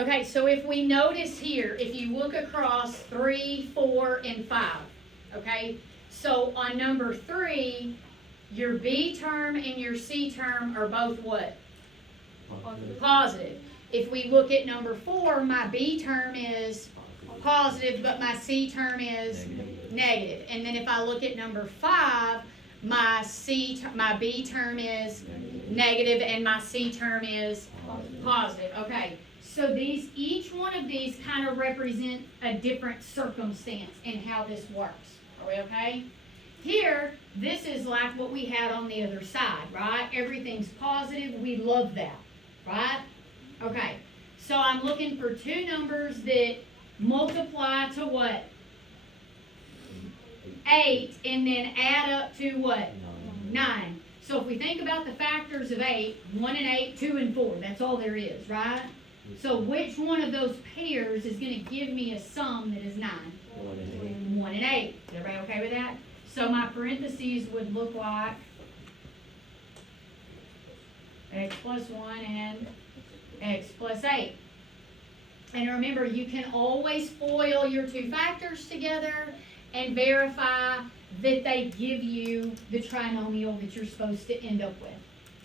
Okay, so if we notice here, if you look across 3, 4, and 5, okay, so on number 3, your B term and your C term are both what? Positive. If we look at number 4, my B term is positive, but my C term is negative. And then if I look at number 5, my B term is negative and my C term is positive. Okay, so each one of these kind of represent a different circumstance in how this works. Are we okay? Here, this is like what we had on the other side, right? Everything's positive. We love that, right? Okay, so I'm looking for two numbers that multiply to what? 8, and then add up to what? 9. So if we think about the factors of 8, 1 and 8, 2 and 4, that's all there is, right? So which one of those pairs is going to give me a sum that is 9? 1 and 8. Is everybody okay with that? So my parentheses would look like x plus 1 and x plus 8. And remember, you can always FOIL your two factors together and verify that they give you the trinomial that you're supposed to end up with.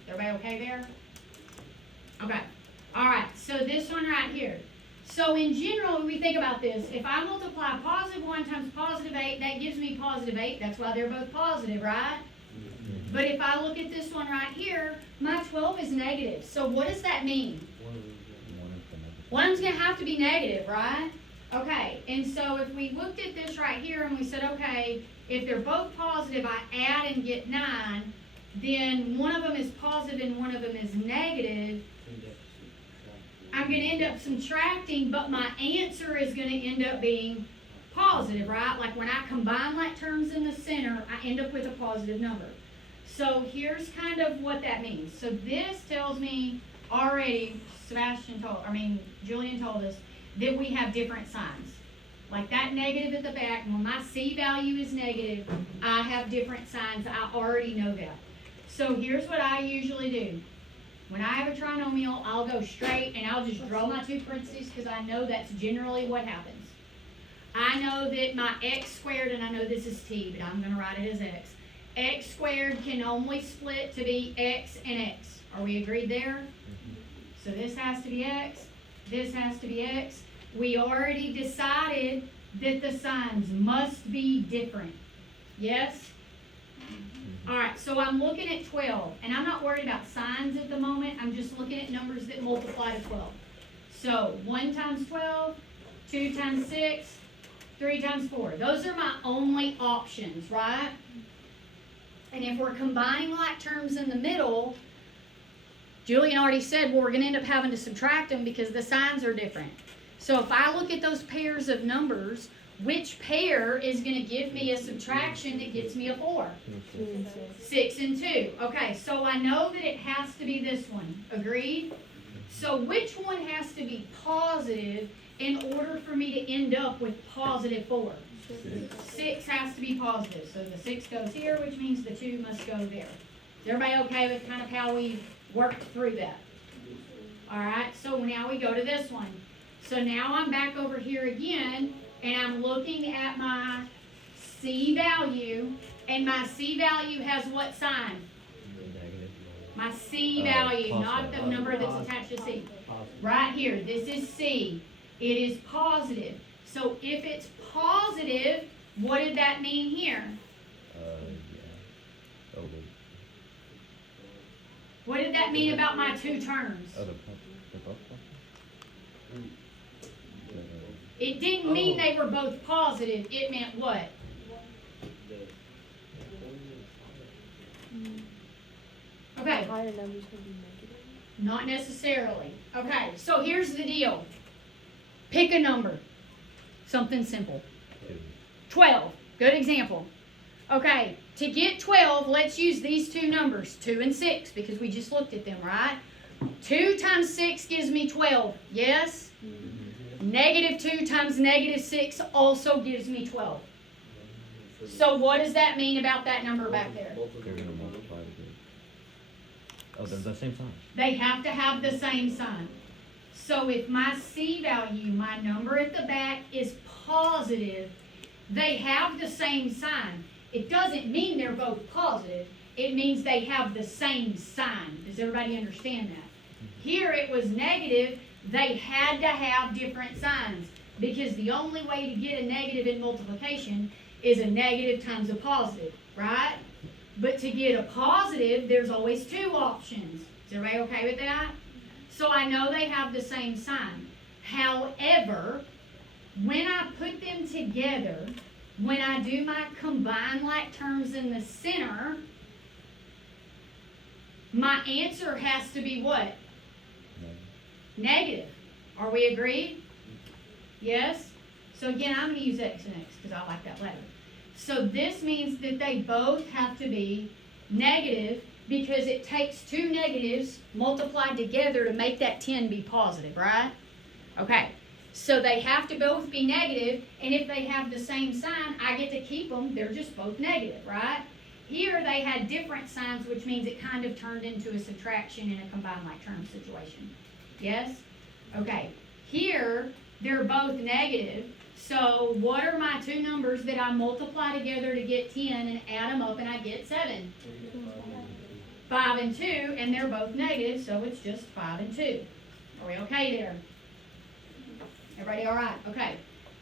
Everybody okay there? Okay. All right, so this one right here. So in general, when we think about this, if I multiply positive 1 times positive 8, that gives me positive 8. That's why they're both positive, right? But if I look at this one right here, my 12 is negative. So what does that mean? One of them's going to have to be negative, right? Okay, and so if we looked at this right here and we said, okay, if they're both positive, I add and get 9, then one of them is positive and one of them is negative. I'm going to end up subtracting, but my answer is going to end up being positive, right? Like when I combine like terms in the center, I end up with a positive number. So here's kind of what that means. So this tells me already, Julian told us that we have different signs. Like that negative at the back, when my C value is negative, I have different signs. I already know that. So here's what I usually do. When I have a trinomial, I'll go straight and I'll just draw my two parentheses because I know that's generally what happens. I know that my x squared, and I know this is t, but I'm going to write it as x. X squared can only split to be x and x. Are we agreed there? So this has to be x. This has to be x. We already decided that the signs must be different. Yes? All right, so I'm looking at 12, and I'm not worried about signs at the moment. I'm just looking at numbers that multiply to 12. So 1 times 12, 2 times 6, 3 times 4. Those are my only options, right? And if we're combining like terms in the middle, Julian already said, well, we're going to end up having to subtract them because the signs are different. So if I look at those pairs of numbers, which pair is going to give me a subtraction that gets me a 4? 6 and 2. Okay, so I know that it has to be this one. Agreed? So which one has to be positive in order for me to end up with positive 4? 6 has to be positive. So the 6 goes here, which means the 2 must go there. Is everybody okay with kind of how we worked through that? All right, so now we go to this one. So now I'm back over here again, and I'm looking at my C value, and my C value has what sign? My C value, not the number that's attached to C. Right here, this is C. It is positive. So if it's positive, what did that mean here? What did that mean about my two terms? It didn't mean they were both positive. It meant what? Okay. Not necessarily. Okay, so here's the deal. Pick a number. Something simple. 12. Good example. Okay, to get 12, let's use these two numbers, 2 and 6, because we just looked at them, right? 2 times 6 gives me 12. Yes? Negative 2 times negative 6 also gives me 12. So what does that mean about that number back there? They're going to multiply together. Oh, they're the same sign. They have to have the same sign. So if my C value, my number at the back, is positive, they have the same sign. It doesn't mean they're both positive. It means they have the same sign. Does everybody understand that? Here it was negative. They had to have different signs because the only way to get a negative in multiplication is a negative times a positive, right? But to get a positive, there's always two options. Is everybody okay with that? So I know they have the same sign. However, when I put them together, when I do my combined like terms in the center, my answer has to be what? Negative. Are we agreed? Yes? So again, I'm going to use X and X because I like that letter. So this means that they both have to be negative because it takes two negatives multiplied together to make that 10 be positive, right? Okay. So they have to both be negative, and if they have the same sign, I get to keep them. They're just both negative, right? Here they had different signs, which means it kind of turned into a subtraction in a combined like term situation. Yes? Okay. Here, they're both negative. So what are my two numbers that I multiply together to get 10 and add them up and I get 7? 5 and 2, and they're both negative, so it's just 5 and 2. Are we okay there? Everybody all right? Okay.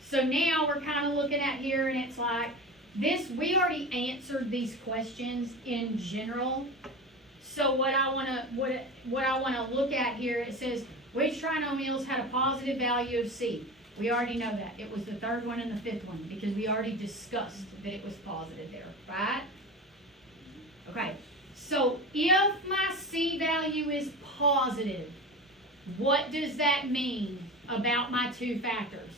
So now we're kind of looking at here, and it's like this. We already answered these questions in general. So what I want to look at here, it says which trinomials had a positive value of C. We already know that. It was the third one and the fifth one because we already discussed that it was positive there, right? Okay. So if my C value is positive, what does that mean about my two factors?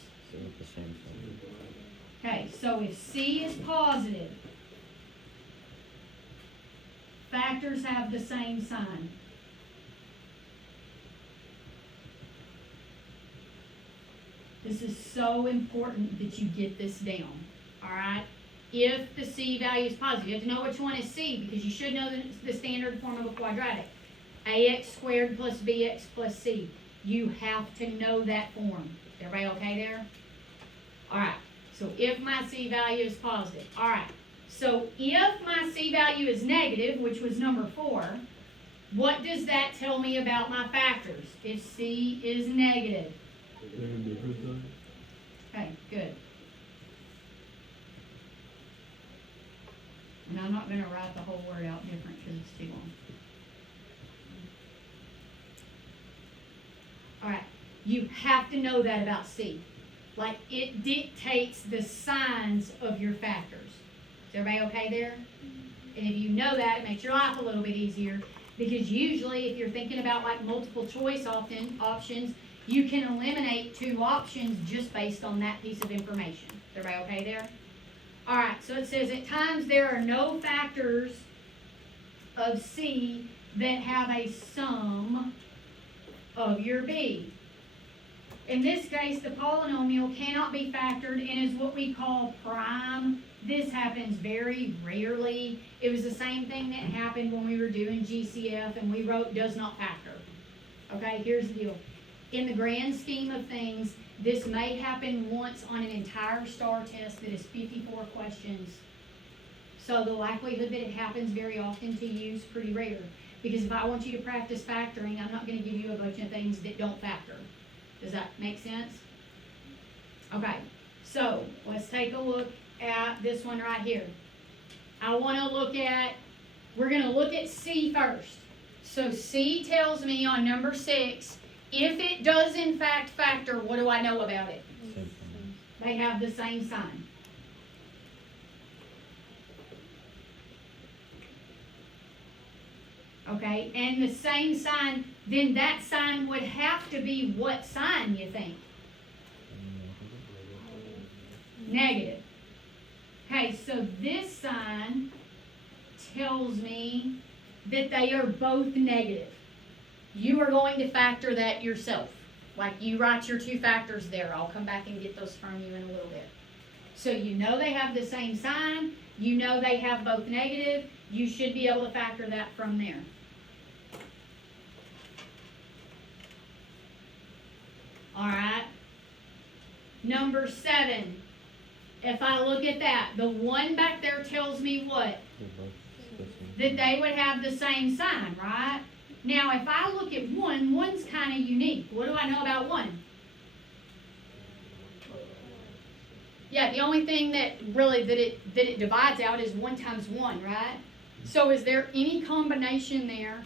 Okay, so if C is positive, factors have the same sign. This is so important that you get this down, all right? If the C value is positive, you have to know which one is C because you should know the standard form of a quadratic. AX squared plus BX plus C. You have to know that form. Everybody okay there? All right, so if my C value is positive, all right. So if my C value is negative, which was number 4, what does that tell me about my factors if C is negative? Okay, good. And I'm not going to write the whole word out different because it's too long. All right, you have to know that about C. Like, it dictates the signs of your factors. Is everybody okay there? And if you know that, it makes your life a little bit easier because usually if you're thinking about like multiple choice options, you can eliminate 2 options just based on that piece of information. Is everybody okay there? All right, so it says at times there are no factors of C that have a sum of your B. In this case, the polynomial cannot be factored and is what we call prime. This happens very rarely. It was the same thing that happened when we were doing GCF and we wrote does not factor. Okay, here's the deal. In the grand scheme of things, this may happen once on an entire STAR test that is 54 questions. So the likelihood that it happens very often to you is pretty rare. Because if I want you to practice factoring, I'm not going to give you a bunch of things that don't factor. Does that make sense? Okay, so let's take a look at this one right here. We're going to look at C first. So C tells me on number 6, if it does in fact factor, what do I know about it? They have the same sign. Okay, and the same sign, then that sign would have to be what sign, you think? Negative. Okay, so this sign tells me that they are both negative. You are going to factor that yourself. Like you write your 2 factors there. I'll come back and get those from you in a little bit. So you know they have the same sign. You know they have both negative. You should be able to factor that from there. Alright? Number 7. If I look at that, the one back there tells me what? That they would have the same sign, right? Now, if I look at one, one's kind of unique. What do I know about one? Yeah, the only thing that really that it divides out is 1 times 1, right? So is there any combination there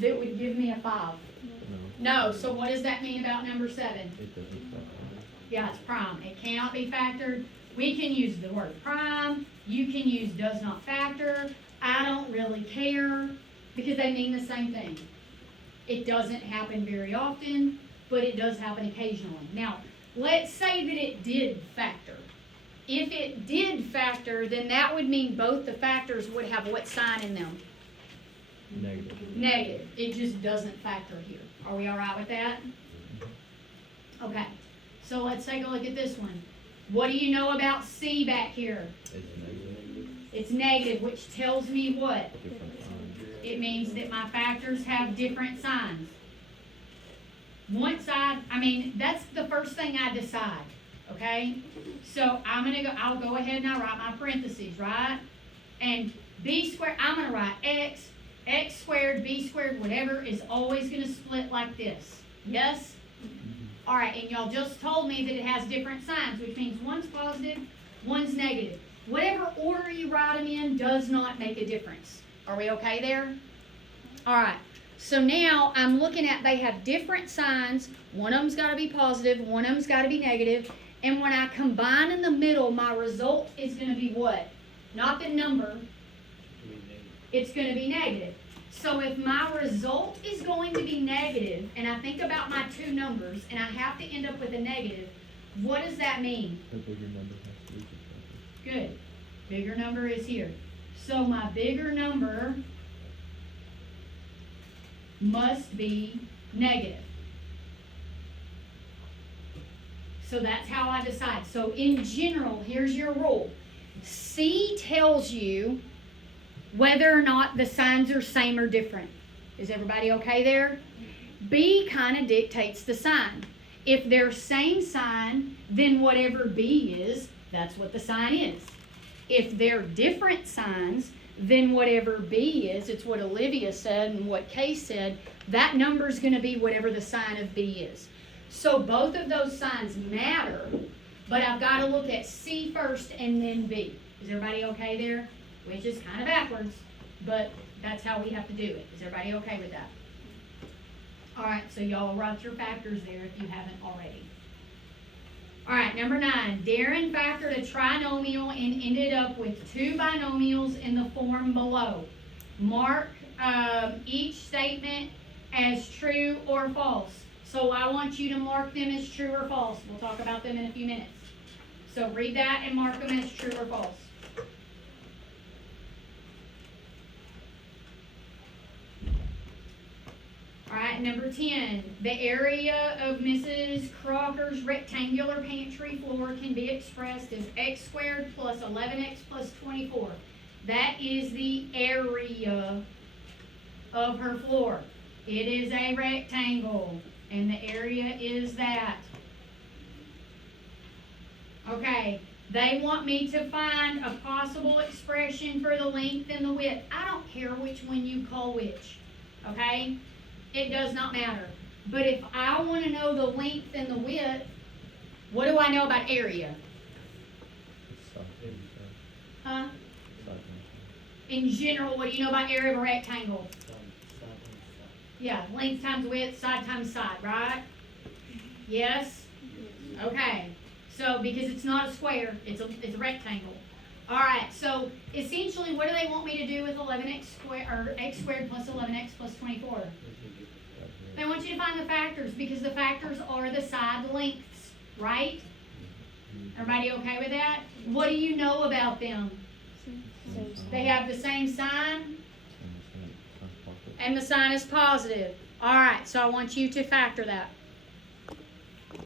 that would give me a 5? No. So what does that mean about number 7? It doesn't factor. Yeah, it's prime. It cannot be factored. We can use the word prime. You can use does not factor. I don't really care because they mean the same thing. It doesn't happen very often, but it does happen occasionally. Now, let's say that it did factor. If it did factor, then that would mean both the factors would have what sign in them? Negative. Negative. It just doesn't factor here. Are we all right with that? Okay. So let's take a look at this one. What do you know about C back here? It's negative. It's negative, which tells me what? Different signs. It means that my factors have different signs. Once that's the first thing I decide, okay? So I'll go ahead and I'll write my parentheses, right? And b squared, I'm gonna write x squared, b squared, whatever, is always gonna split like this. Yes? All right, and y'all just told me that it has different signs, which means one's positive, one's negative. Whatever order you write them in does not make a difference. Are we okay there? All right, so now I'm looking at, they have different signs. One of them's got to be positive, one of them's got to be negative. And when I combine in the middle, my result is going to be what? Not the number. It's going to be negative. So if my result is going to be negative, and I think about my two numbers, and I have to end up with a negative, what does that mean? The bigger number has to be the Good. Bigger number is here. So my bigger number must be negative. So that's how I decide. So in general, here's your rule. C tells you whether or not the signs are same or different. Is everybody okay there? B kind of dictates the sign. If they're same sign, then whatever B is, that's what the sign is. If they're different signs, then whatever B is, it's what Olivia said and what Kay said, that number is going to be whatever the sign of B is. So both of those signs matter, but I've got to look at C first and then B. Is everybody okay there? Which is kind of backwards, but that's how we have to do it. Is everybody okay with that? All right, so y'all write your factors there if you haven't already. All right, number 9. Darren factored a trinomial and ended up with 2 binomials in the form below. Mark each statement as true or false. So I want you to mark them as true or false. We'll talk about them in a few minutes. So read that and mark them as true or false. All right, number 10. The area of Mrs. Crocker's rectangular pantry floor can be expressed as x squared plus 11x plus 24. That is the area of her floor. It is a rectangle, and the area is that. Okay, they want me to find a possible expression for the length and the width. I don't care which one you call which, okay? It does not matter. But if I want to know the length and the width, what do I know about area? Huh? In general, what do you know about area of a rectangle? Yeah, length times width, side times side, right? Yes? Okay. So, because it's not a square, it's a rectangle. All right, so essentially, what do they want me to do with 11x squared, or x squared plus 11x plus 24? They want you to find the factors, because the factors are the side lengths, right? Everybody okay with that? What do you know about them? They have the same sign, and the sign is positive. All right, so I want you to factor that.